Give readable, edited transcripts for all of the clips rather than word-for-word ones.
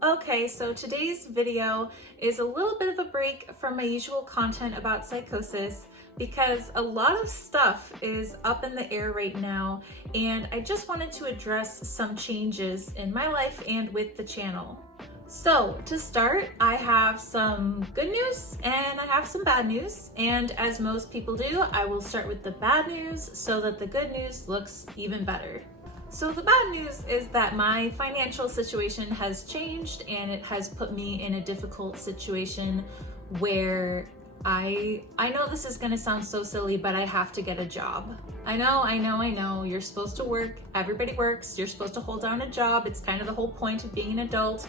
Okay, so today's video is a little bit of a break from my usual content about psychosis because a lot of stuff is up in the air right now, and I just wanted to address some changes in my life and with the channel. So to start, I have some good news and I have some bad news, and as most people do, I will start with the bad news so that the good news looks even better. So the bad news is that my financial situation has changed and it has put me in a difficult situation where I know this is gonna sound so silly, but I have to get a job. I know, you're supposed to work, everybody works, you're supposed to hold down a job, it's kind of the whole point of being an adult.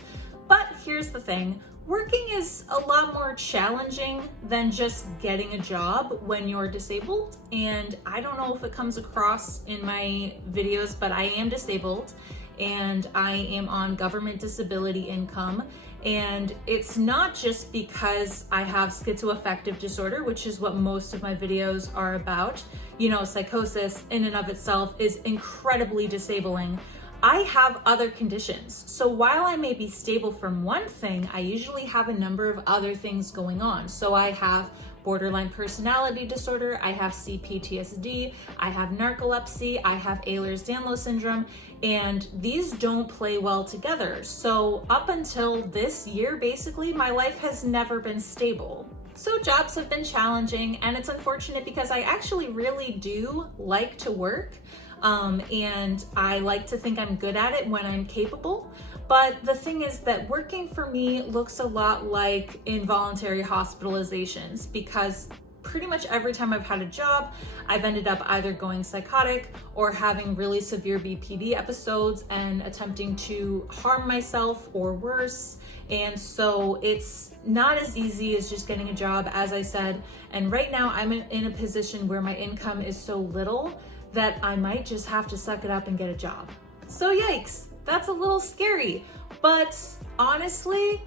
But here's the thing, working is a lot more challenging than just getting a job when you're disabled. And I don't know if it comes across in my videos, but I am disabled and I am on government disability income. And it's not just because I have schizoaffective disorder, which is what most of my videos are about. You know, psychosis in and of itself is incredibly disabling. I have other conditions. So while I may be stable from one thing, I usually have a number of other things going on. So I have borderline personality disorder, I have CPTSD, I have narcolepsy, I have Ehlers-Danlos syndrome, and these don't play well together. So up until this year, basically, my life has never been stable. So jobs have been challenging, and it's unfortunate because I actually really do like to work. And I like to think I'm good at it when I'm capable. But the thing is that working for me looks a lot like involuntary hospitalizations, because pretty much every time I've had a job, I've ended up either going psychotic or having really severe BPD episodes and attempting to harm myself or worse. And so it's not as easy as just getting a job, as I said. And right now I'm in a position where my income is so little that I might just have to suck it up and get a job. So yikes, that's a little scary. But honestly,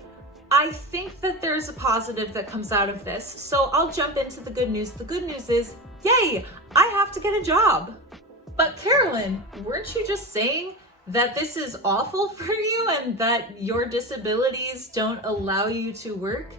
I think that there's a positive that comes out of this. So I'll jump into the good news. The good news is, yay, I have to get a job. But Carolyn, weren't you just saying that this is awful for you and that your disabilities don't allow you to work?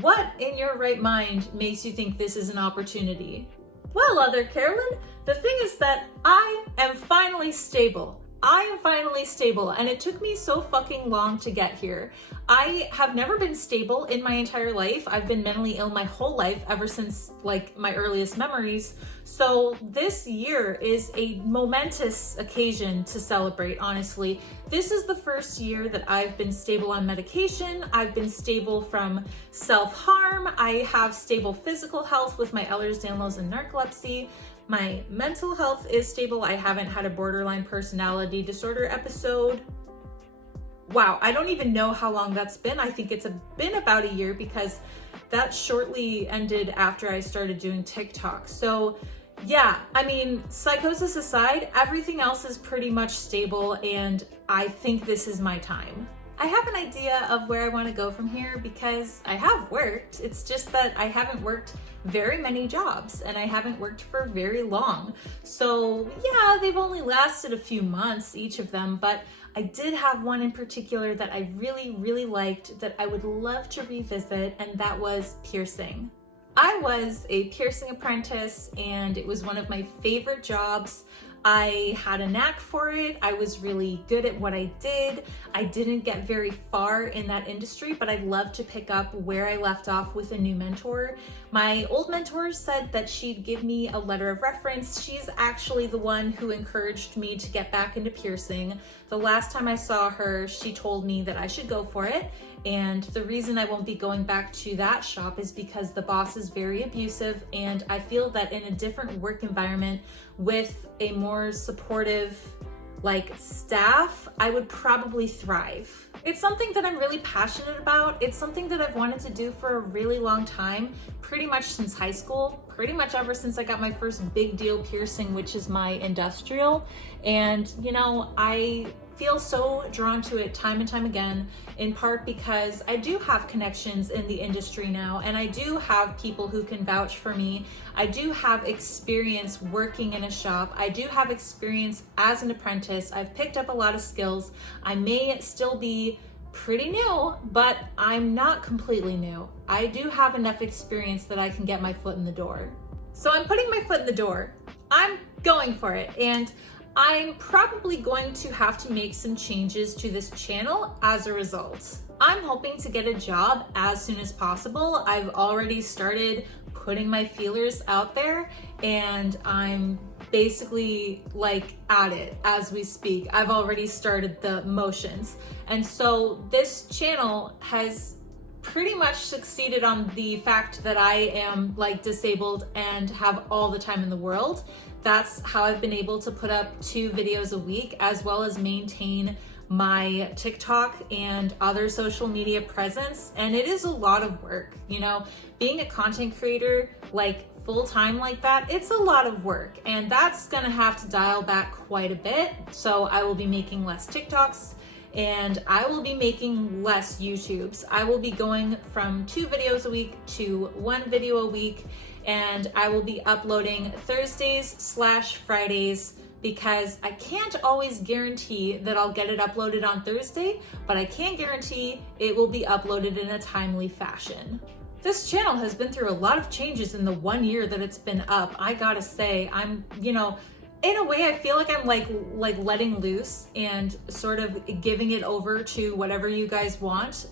What in your right mind makes you think this is an opportunity? Well, other Carolyn, the thing is that I am finally stable. And it took me so fucking long to get here. I have never been stable in my entire life. I've been mentally ill my whole life, ever since like my earliest memories. So this year is a momentous occasion to celebrate, honestly. This is the first year that I've been stable on medication. I've been stable from self-harm. I have stable physical health with my Ehlers-Danlos and narcolepsy. My mental health is stable. I haven't had a borderline personality disorder episode. Wow, I don't even know how long that's been. I think it's been about a year because that shortly ended after I started doing TikTok. So yeah, I mean, psychosis aside, everything else is pretty much stable, and I think this is my time. I have an idea of where I want to go from here because I have worked. It's just that I haven't worked very many jobs and I haven't worked for very long. So yeah, they've only lasted a few months, each of them, but I did have one in particular that I really liked that I would love to revisit, and that was piercing. I was a piercing apprentice and it was one of my favorite jobs. I had a knack for it. I was really good at what I did. I didn't get very far in that industry, but I'd love to pick up where I left off with a new mentor. My old mentor said that she'd give me a letter of reference. She's actually the one who encouraged me to get back into piercing. The last time I saw her, she told me that I should go for it. And the reason I won't be going back to that shop is because the boss is very abusive, and I feel that in a different work environment with a more supportive staff, I would probably thrive. It's something that I'm really passionate about. It's something that I've wanted to do for a really long time, pretty much since high school, pretty much ever since I got my first big deal piercing, which is my industrial. And you know, I feel so drawn to it time and time again, in part because I do have connections in the industry now, and I do have people who can vouch for me. I do have experience working in a shop. I do have experience as an apprentice. I've picked up a lot of skills. I may still be pretty new, but I'm not completely new. I do have enough experience that I can get my foot in the door. So I'm putting my foot in the door. I'm going for it, and I'm probably going to have to make some changes to this channel as a result. I'm hoping to get a job as soon as possible. I've already started putting my feelers out there, and I'm basically like at it as we speak. I've already started the motions. And so this channel has pretty much succeeded on the fact that I am like disabled and have all the time in the world. That's how I've been able to put up 2 videos a week, as well as maintain my TikTok and other social media presence. And it is a lot of work, you know, being a content creator like full-time like that, it's a lot of work, and that's gonna have to dial back quite a bit. So I will be making less TikToks, and I will be making less YouTubes. I will be going from 2 videos a week to 1 video a week, and I will be uploading Thursdays/Fridays, because I can't always guarantee that I'll get it uploaded on Thursday, but I can guarantee it will be uploaded in a timely fashion. This channel has been through a lot of changes in the 1 year that it's been up. I gotta say, I'm, you know, in a way, I feel like I'm like letting loose and sort of giving it over to whatever you guys want.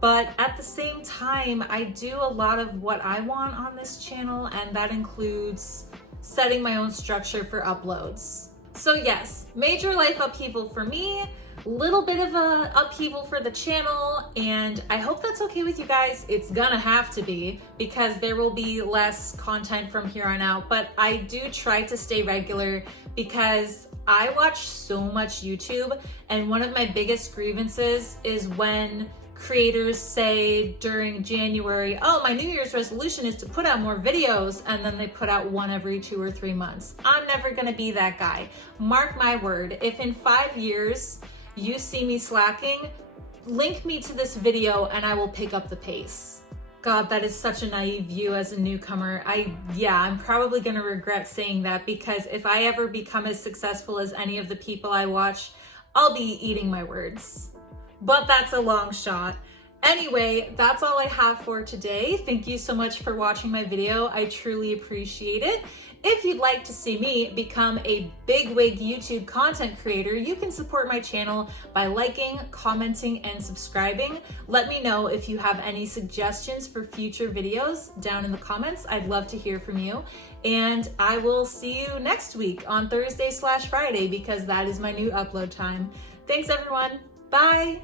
But at the same time, I do a lot of what I want on this channel, and that includes setting my own structure for uploads. So yes, major life upheaval for me, little bit of a upheaval for the channel, and I hope that's okay with you guys. It's gonna have to be, because there will be less content from here on out, but I do try to stay regular because I watch so much YouTube, and one of my biggest grievances is when creators say during January, oh, my New Year's resolution is to put out more videos, and then they put out 1 every 2 or 3 months. I'm never gonna be that guy. Mark my word, if in 5 years you see me slacking, link me to this video and I will pick up the pace. God, that is such a naive view as a newcomer. I'm probably gonna regret saying that, because if I ever become as successful as any of the people I watch, I'll be eating my words. But that's a long shot. Anyway, that's all I have for today. Thank you so much for watching my video. I truly appreciate it. If you'd like to see me become a bigwig YouTube content creator, you can support my channel by liking, commenting, and subscribing. Let me know if you have any suggestions for future videos down in the comments. I'd love to hear from you. And I will see you next week on Thursday/Friday, because that is my new upload time. Thanks everyone. Bye.